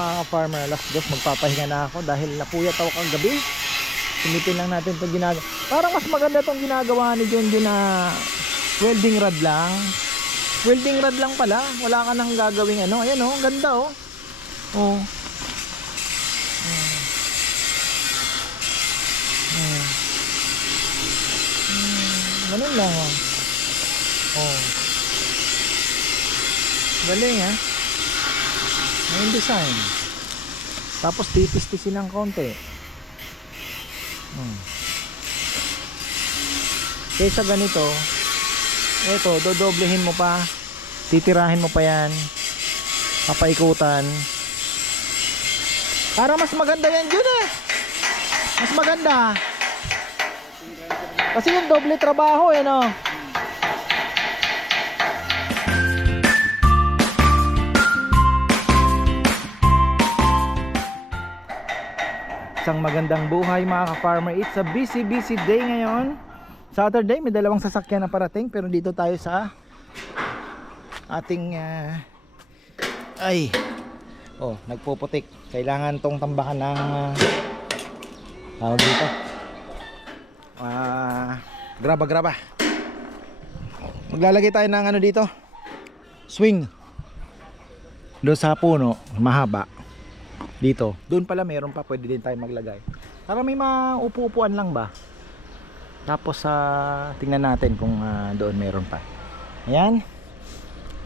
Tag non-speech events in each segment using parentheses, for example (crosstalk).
mga farmer alas dos magpapahinga na ako dahil napuyat ako kagabi. Silipin lang natin itong ginagawa parang mas maganda itong ginagawa ni John John na welding rod lang. Welding rod lang pala wala ka nang gagawing ano. Ayan oh ganda oh. Oh. Hmm. Hmm. Hmm. ganun lang oh. Oh. Galing ah may design. Tapos titis-tisin ng konti. Hmm. kaysa ganito eto dodoblehin mo pa. Titirahin mo pa yan. Papaikutan. Para mas maganda yan dyan eh mas maganda. Kasi yung doble trabaho eh no Isang magandang buhay mga ka-farmer. It's a busy busy day ngayon. Saturday, may dalawang sasakyan na parating pero dito tayo sa ating ah, ay oh, nagpuputik. Kailangan tong tambakan ng uh, tawag dito. Ah, graba graba. Maglalagay tayo ng ano dito. Swing. Doon sa puno, mahaba dito. Doon pala meron pa, pwede din tayo maglagay. Para may maupo-upuan lang ba? Tapos sa tingnan natin kung ah, doon meron pa. Ayan.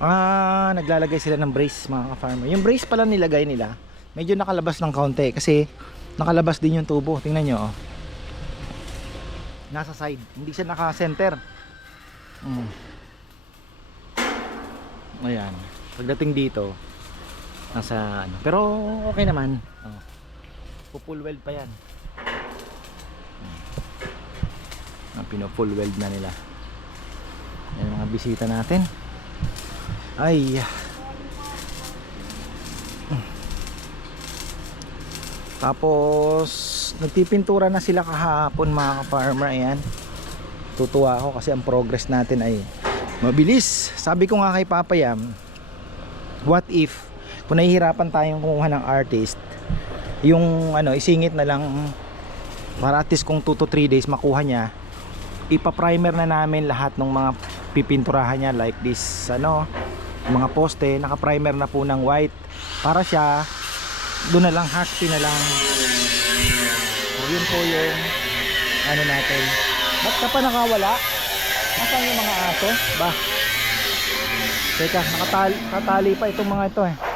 Ah, naglalagay sila ng brace mga ka-farmer. Yung brace pala nilagay nila, medyo nakalabas ng kaunti kasi nakalabas din yung tubo. Tingnan nyo, oh. Nasa side, hindi siya naka-center. Mm. Ayan. Pagdating dito, nasa ano. Pero okay naman. Oh. Full weld pa yan. Hmm. Pino full weld na nila. Yan ang mga bisita natin. Ay. Hmm. Tapos nagpipintura na sila kahapon mga farmer ayan. Tutuwa ako kasi ang progress natin ay mabilis. Sabi ko nga kay Papa Yam, what if kung nahihirapan tayong kumuha ng artist yung ano isingit na lang para at least kung 2 to 3 days makuha niya ipa-primer na namin lahat ng mga pipinturahan niya like this ano mga poste naka-primer na po ng white para siya doon na lang hasty na lang so, yun po yung ano natin ba't ka pa nakawala? nasaan yung mga aso? ba? teka nakatali pa itong mga ito eh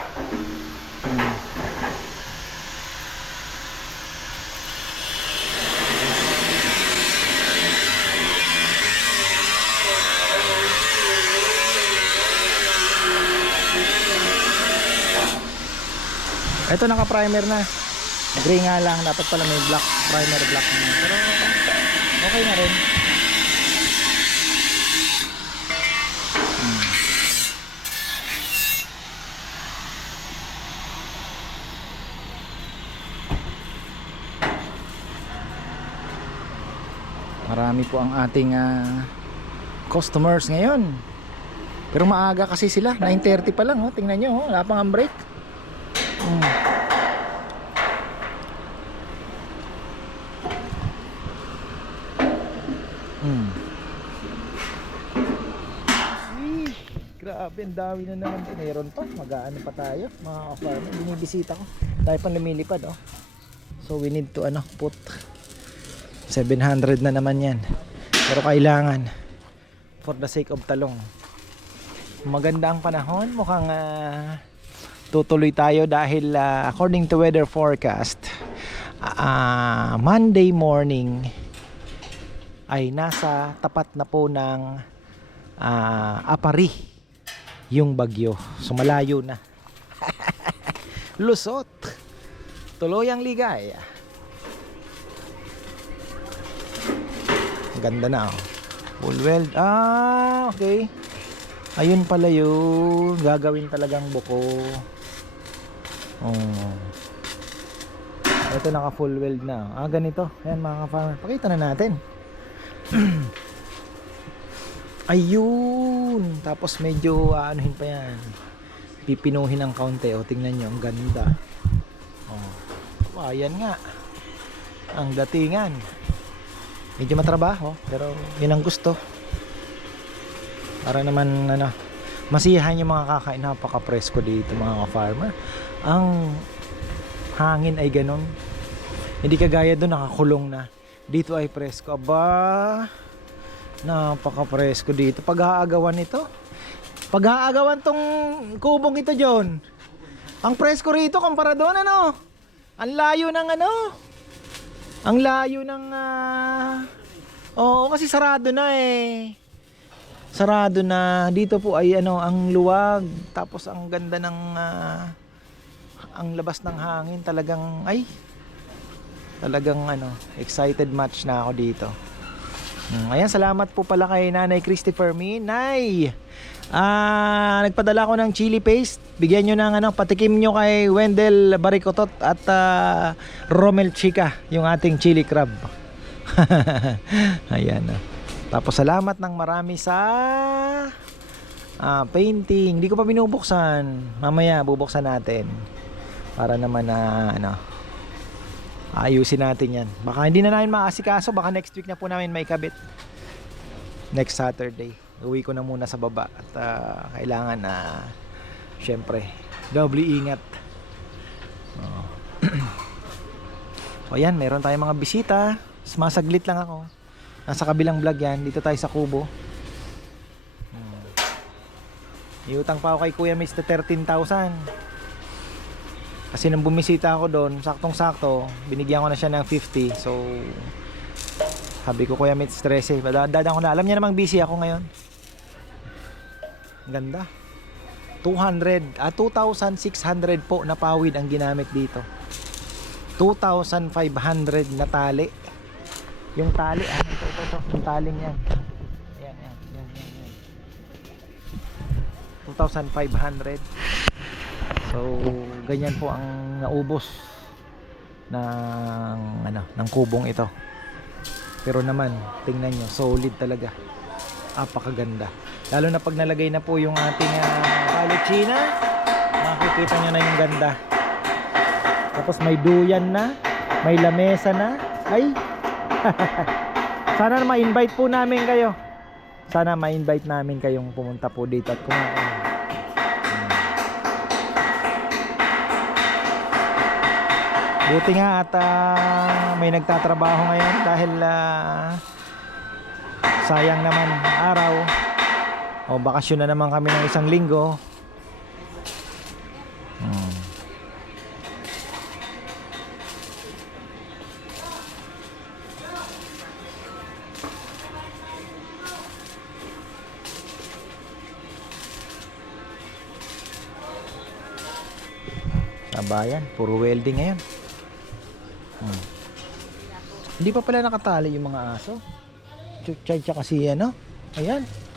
Ito naka-primer na. Gray nga lang, dapat pala may black primer black na. Pero okay na rin. Marami po ang ating ah, customers ngayon. Pero maaga kasi sila, 9.30 pa lang, oh. tingnan nyo, oh. wala pang ang break. Hmm. Hmm. Eh, Grabe, ang dami na naman. Meron pa. Mag-aano pa tayo. Mga ka-farmer. Binibisita ko. Tayo pang lumilipad, oh. So, we need to, ano, put 700 na naman yan. Pero kailangan for the sake of talong. Maganda ang panahon. Mukhang ah, tutuloy tayo dahil ah, according to weather forecast ah, Monday morning ay nasa tapat na po ng ah, Apari yung bagyo. So malayo na. (laughs) Lusot. Tuloy ang ligaya. Ganda na oh. Full weld. Ah, okay. Ayun pala yun. Gagawin talagang buko. Oh. Ito naka full weld na. Ah, ganito. Ayan mga farmer. Pakita na natin. (clears throat) Ayun. Tapos medyo aanuhin pa yan. Pipinuhin ng kaunti. O, tingnan nyo. Ang ganda. Oh. Ayan nga. Ang datingan. Medyo matrabaho, pero yun ang gusto. Para naman ano, masiyahan yung mga kakain. Napaka-presko dito mga farmer. Ang hangin ay ganun. Hindi kagaya doon nakakulong na. Dito ay presko. Aba, napaka-presko dito. Pag-aagawan ito. Pag-aagawan tong kubong ito, John. Ang presko rito kumpara doon, ano? Ang layo ng ano? Ang layo ng... ah, Oo, kasi sarado na eh. Sarado na. Dito po ay ano, ang luwag. Tapos ang ganda ng... ah, ang labas ng hangin talagang... Ay! Talagang ano, excited match na ako dito. Hmm, ayan, salamat po pala kay Nanay Christopher Me. Ah, nagpadala ko ng chili paste. Bigyan nyo ng ano, patikim nyo kay Wendell Baricotot at ah, Romel Chica, yung ating chili crab. (laughs) Ayan. ah. Tapos salamat ng marami sa ah, painting. Hindi ko pa binubuksan. Mamaya bubuksan natin. Para naman na ano, ayusin natin yan. Baka hindi na namin maasikaso. Baka next week na po namin may kabit. Next Saturday. Uwi ko na muna sa baba. At ah, kailangan na, syempre, doble ingat. Oh. (clears throat) o yan, meron tayong mga bisita. Masaglit lang ako. Nasa kabilang vlog yan. Dito tayo sa Kubo. Hmm. Iutang pa ako kay Kuya Mr. 13,000. Kasi nung bumisita ako doon, saktong-sakto, binigyan ko na siya ng 50. So, sabi ko Kuya Mitch, stress eh. Dadaan ko na. Alam niya namang busy ako ngayon. Ganda. 200, ah, 2,600 po na pawid ang ginamit dito. 2,500 na tali. Yung tali, ah, ito, ito, ito, yung taling yan. Ayan, yan, yan, yan, yan. 2,500. So, ganyan po ang naubos ng ano, ng kubong ito. Pero naman, tingnan nyo, solid talaga. Apakaganda. Lalo na pag nalagay na po yung ating uh, kalutsina, makikita nyo na yung ganda. Tapos may duyan na, may lamesa na. Ay! (laughs) Sana ma-invite po namin kayo. Sana ma-invite namin kayong pumunta po dito at kumain. Buti nga at ah, may nagtatrabaho ngayon dahil ah, sayang naman araw. O bakasyon na naman kami ng isang linggo. Hmm. Abayan, puro welding ngayon. Hmm. Hindi pa pala nakatali yung mga aso. Tsaka si ano. Ayan.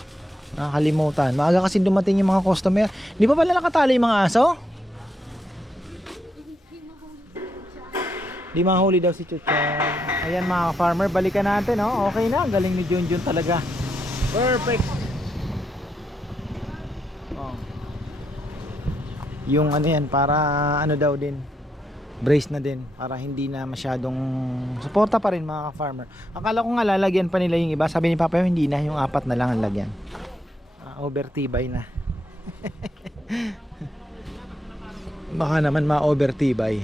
Nakakalimutan. Maaga kasi dumating yung mga customer. Hindi pa pala nakatali yung mga aso? Di mahuli daw si Chuchay. Ayan mga farmer, balikan natin. Oh. Okay na, galing ni Junjun talaga. Perfect. Oh. Yung ano yan, para ano daw din, brace na din para hindi na masyadong suporta pa rin mga farmer akala ko nga lalagyan pa nila yung iba sabi ni Papa hindi na yung apat na lang ang lagyan Ah, overtibay na (laughs) baka naman ma-overtibay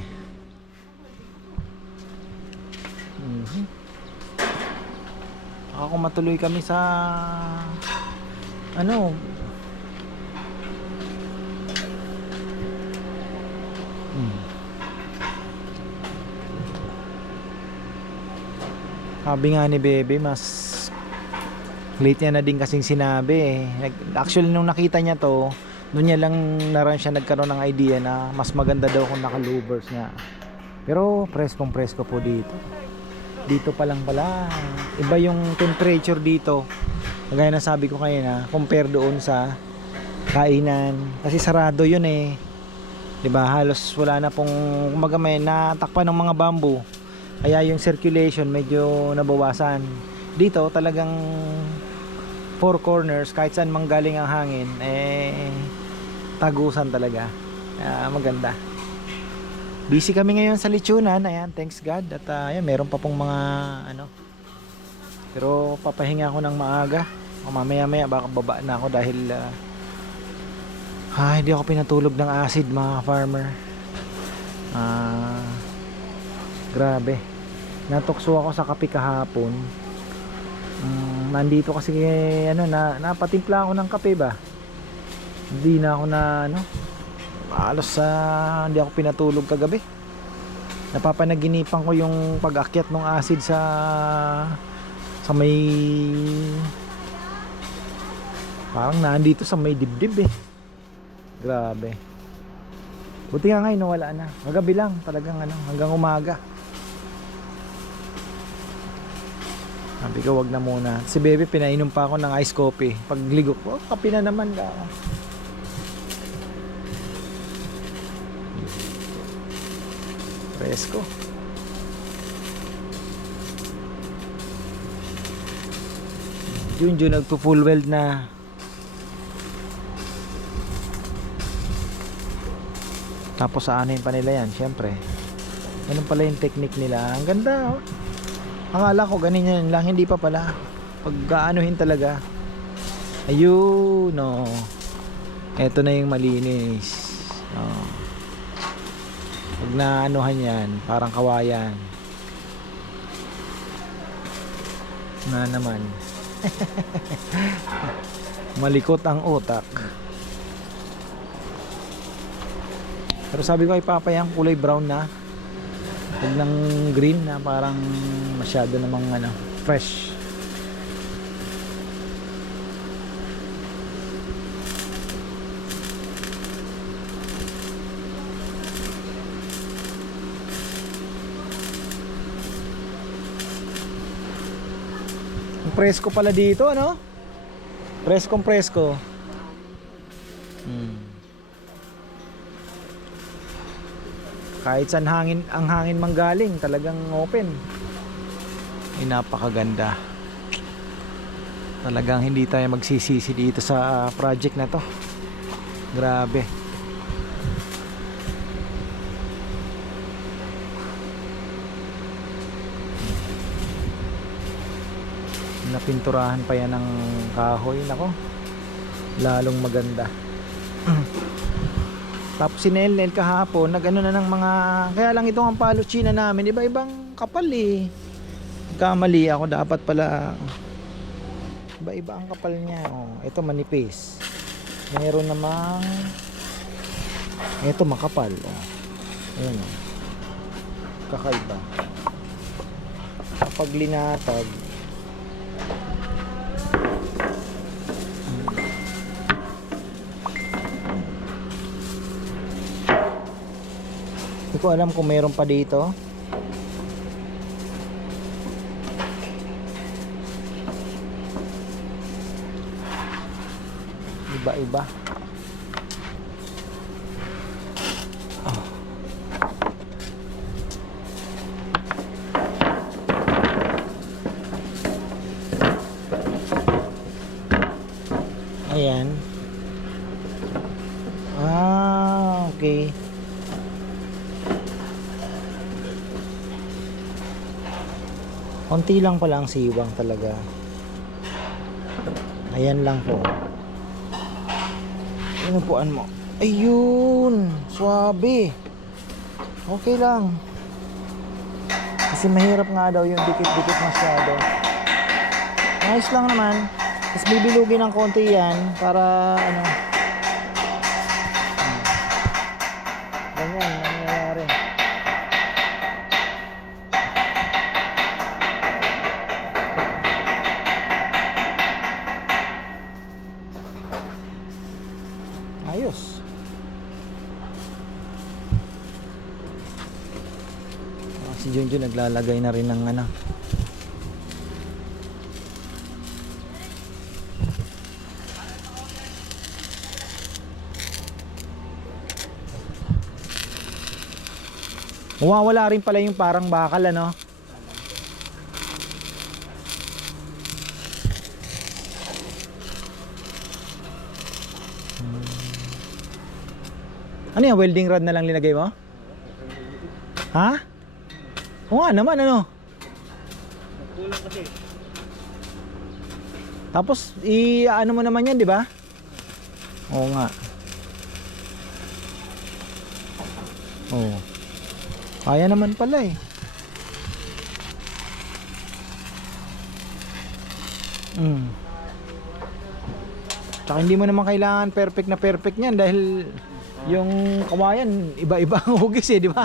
Mhm. ako matuloy kami sa ano Hmm. Sabi nga ni Bebe, mas late niya na din kasing sinabi eh. Actually, nung nakita niya to, doon niya lang naran siya nagkaroon ng idea na mas maganda daw kung naka-louvers nga. Pero preskong presko po dito. Dito pa lang pala. Iba yung temperature dito. Kagaya na sabi ko kayo na, compare doon sa kainan. Kasi sarado yun eh. 'Di ba Halos wala na pong, kumaga may natakpan ng mga bamboo. Kaya yung circulation medyo nabawasan. Dito talagang four corners kahit saan manggaling ang hangin eh tagusan talaga. Kaya maganda. Busy kami ngayon sa lechonan. Ayan, thanks God. At ah, ayan, meron pa pong mga ano. Pero papahinga ako ng maaga. O mamaya maya baka baba na ako dahil ah, ah, hindi ako pinatulog ng acid mga farmer. Ah, grabe. Natukso ako sa kape kahapon. Mm, nandito kasi ano na napatimpla ako ng kape ba. Hindi na ako na ano halos sa hindi ako pinatulog kagabi. Napapanaginipan ko yung pag-akyat ng acid sa sa may parang nandito sa may dibdib eh. Grabe. Buti nga ngayon nawala na. Magabi lang talagang ano hanggang umaga. Sabi ko wag na muna. Si Bebe pinainom pa ako ng ice coffee. Pagligo ko, oh, kape na naman ka. Presko. Junjun nagpo full weld na. Tapos sa anin pa nila yan, syempre. Ganun pala yung technique nila. Ang ganda oh. Akala ko ganyan lang, hindi pa pala. Pag gaanuhin talaga. Ayun, no. Ito na yung malinis. Oh. Pag naanuhan yan, parang kawayan. Na naman. (laughs) Malikot ang utak. Pero sabi ko ay papayang kulay brown na. Huwag ng green na parang masyado namang ano, fresh. Ang presko pala dito, ano? Preskong presko. Hmm. Kahit saan hangin, ang hangin manggaling, talagang open. Ay napakaganda. Talagang hindi tayo magsisisi dito sa project na to. Grabe. Napinturahan pa yan ng kahoy. Nako. Lalong maganda. (clears throat) Tapos si Nelnel kahapon, nag-ano na ng mga... Kaya lang itong ang paluchina namin, iba-ibang kapal eh. Kamali ako, dapat pala... Iba-iba ang kapal niya. Oh, ito manipis. Meron namang... Ito makapal. Oh. Ayan oh. Kakaiba. Kapag linatag, ko alam kung meron pa dito. Iba-iba. Ayan. Ah, okay. Konti lang pala ang siwang talaga. Ayan lang po. Ano puan mo? Ayun! Swabe! Okay lang. Kasi mahirap nga daw yung dikit-dikit masyado. Nice lang naman. Tapos bibilugin ng konti yan para ano. Si Junjun naglalagay na rin ng ano. Mawawala rin pala yung parang bakal ano. Ano yan? Welding rod na lang linagay mo? Ha? Oo nga naman ano. Kulang kasi. Tapos i ano mo naman 'yan, 'di ba? Oo nga. Oo. Kaya naman pala eh. Mm. Tsaka hindi mo naman kailangan perfect na perfect niyan dahil yung kawayan iba-iba ang hugis eh, di ba?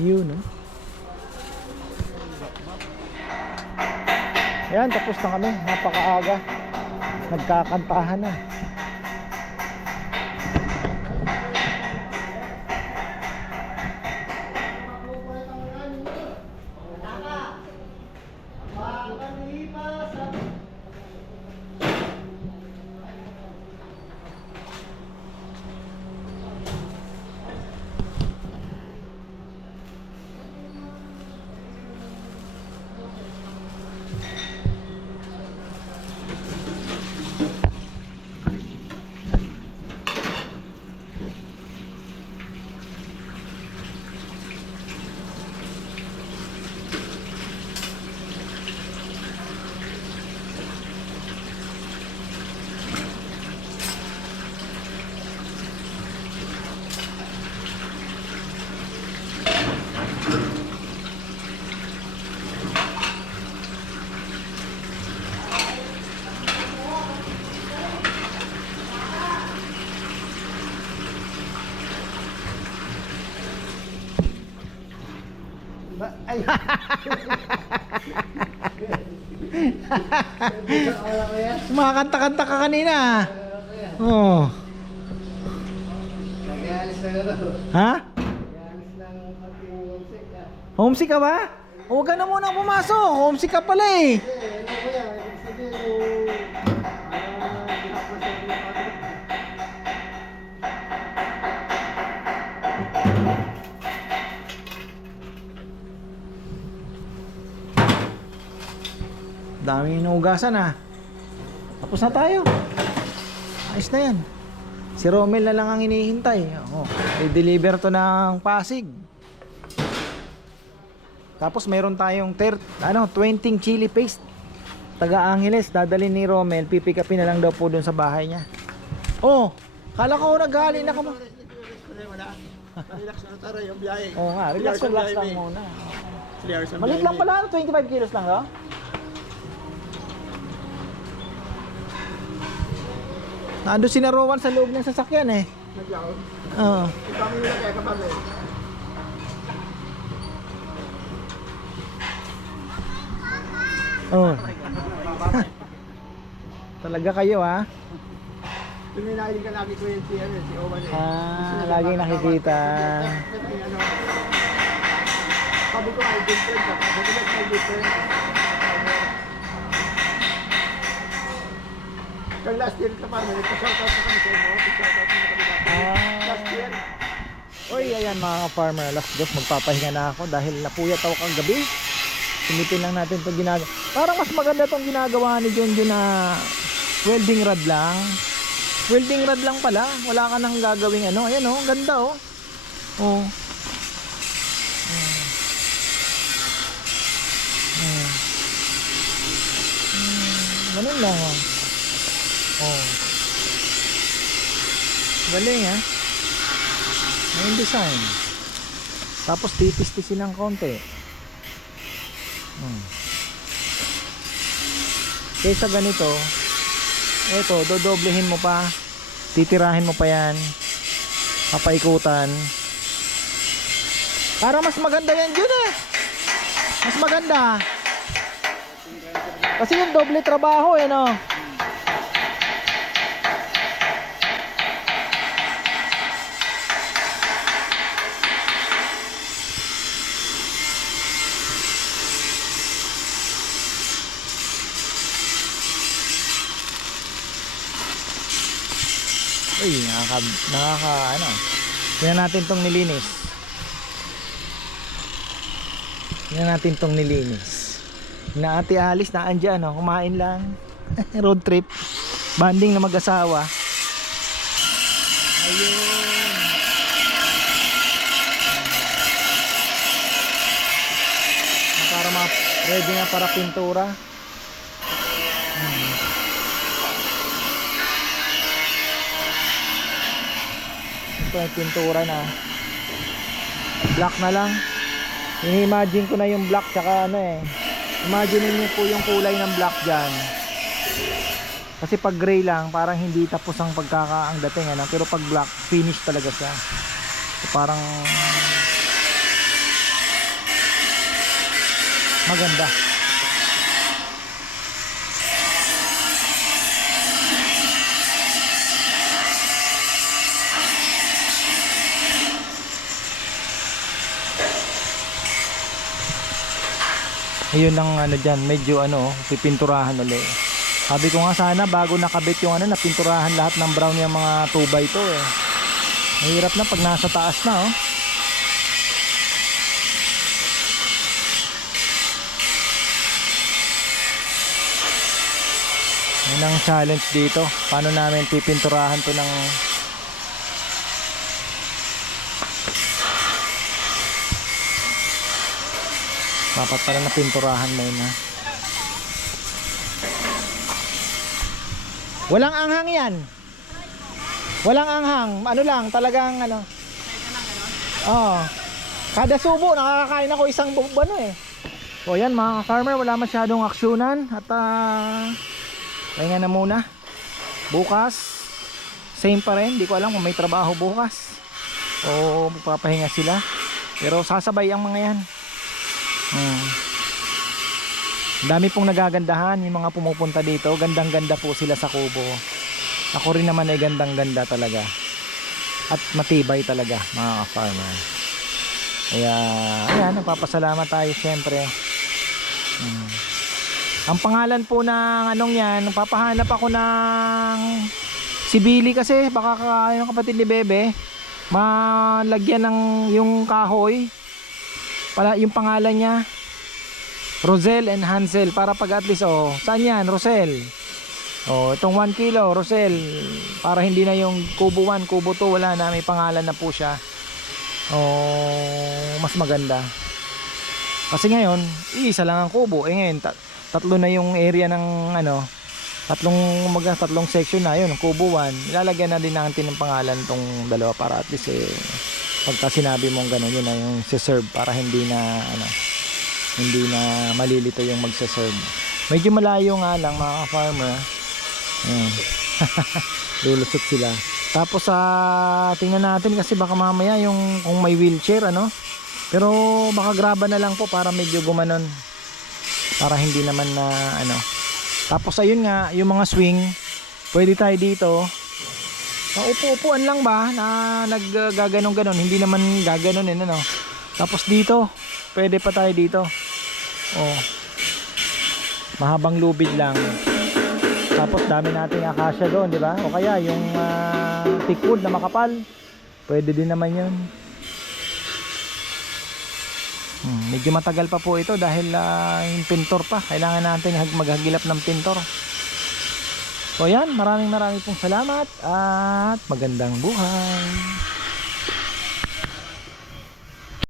Yun, no? Ayan, tapos na kami. Napakaaga. Nagkakantahan na. Ay. Kumakanta-kanta ka kanina. Oh. Ha? Homesick ka ba? Huwag ka na munang pumasok. Homesick ka pala eh. Dami inuugasan ah. Tapos na tayo. Ayos na yan. Si Romel na lang ang hinihintay. Oh, i-deliver to ng Pasig. Tapos mayroon tayong ter ano, 20 chili paste. Taga Angeles, dadalhin ni Romel, pipick upin na lang daw po doon sa bahay niya. Oh, kala ko naghali na ka mo. Wala. Relax na tara yung biyahe. Oo nga, relax relax lang muna. Malit lang pala, ano, 25 kilos lang daw? Nando si Rowan sa loob ng sasakyan eh. Nag-out. Oo. Kami na kaya kapag Oh. Talaga kayo ha? Tuminahin ka lagi ko yung si, ano, si Owen eh. Ah, laging nakikita. Sabi ano, Sabi ko ay different ka. Sabi ko ay different. Kang last year ka pa, nagpa-shoutout na kami sa inyo. Nagpa-shoutout na kami dati. Ah. Last year. Oy, ayan mga farmer, last dos magpapahinga na ako dahil napuyat ako kagabi. Sumipin lang natin itong ginagawa. Parang mas maganda itong ginagawa ni John John na welding rod lang. Welding rod lang pala. Wala ka nang gagawing ano. Ayan oh, ganda oh. Oh. Mm. Mm. Mm, Ganun lang oh. Oh. Galing ah. May design. Tapos titis-tisin ng konti. Hmm. Kaysa ganito, eto, dodoblehin mo pa. Titirahin mo pa yan. Papaikutan. Para mas maganda yan dyan eh. Mas maganda. Kasi yung doble trabaho eh no. Uy, nakaka, nakaka, ano. Tingnan natin tong nilinis. Tingnan natin tong nilinis. Na ate Alice na andyan, no? kumain lang. (laughs) Road trip. Banding na mag-asawa. Ayun. Para ma ready na para pintura. Ito yung pintura na. Black na lang. I-imagine ko na yung black tsaka ano eh. Imagine niyo po yung kulay ng black dyan. Kasi pag gray lang, parang hindi tapos ang pagkaka ang dating ano. Pero pag black, finish talaga siya. So, parang maganda. Ayun ang ano dyan, medyo ano, pipinturahan uli. Sabi ko nga sana bago nakabit yung ano, napinturahan lahat ng brown yung mga 2x2 eh. Mahirap na pag nasa taas na oh. Yun ang challenge dito. Paano namin pipinturahan to ng Dapat pala na pinturahan muna. Walang anghang yan. Walang anghang. Ano lang, talagang ano. Oo. Kada subo, nakakakain ako isang bu- ano eh. So yan mga farmer wala masyadong aksyonan. At ah, pahinga na muna. Bukas, same pa rin. Di ko alam kung may trabaho bukas. O papahinga sila. Pero sasabay ang mga yan. Hmm. Dami pong nagagandahan yung mga pumupunta dito. Gandang ganda po sila sa kubo. Ako rin naman ay gandang ganda talaga. At matibay talaga mga ka-farmer. Kaya ayan, nagpapasalamat tayo syempre. Hmm. Ang pangalan po ng anong yan, papahanap ako ng si Billy kasi baka ka, yung kapatid ni Bebe malagyan ng yung kahoy pala yung pangalan niya. Rosel and Hansel. Para pag at least oh saan yan? Rosel. Oh itong 1 kilo Rosel. Para hindi na yung kubo 1 kubo 2 wala na. May pangalan na po siya. Oh mas maganda. Kasi ngayon isa lang ang kubo. Eh ngayon tat- tatlo na yung area ng ano tatlong mga tatlong section na yun kubo 1 ilalagyan na din natin ng pangalan tong dalawa para at least eh pagka sinabi mong gano'n yun na yung serve para hindi na ano hindi na malilito yung magse-serve. Medyo malayo nga lang mga farmer ayun (laughs) lulusot sila. Tapos sa tingnan natin kasi baka mamaya yung kung may wheelchair ano? Pero baka graba na lang po para medyo gumanon. Para hindi naman na ano. Tapos ayun nga yung mga swing. Pwede tayo dito na upo-upuan lang ba na naggaganon ganon hindi naman gaganon eh ano? Tapos dito pwede pa tayo dito. Oh. Mahabang lubid lang. Tapos dami nating akasya doon di ba? O kaya yung uh, thickwood na makapal. Pwede din naman yun. Hmm, medyo matagal pa po ito dahil ah, yung pintor pa. Kailangan natin hag- maghagilap ng pintor So yan, maraming maraming pong salamat at magandang buhay.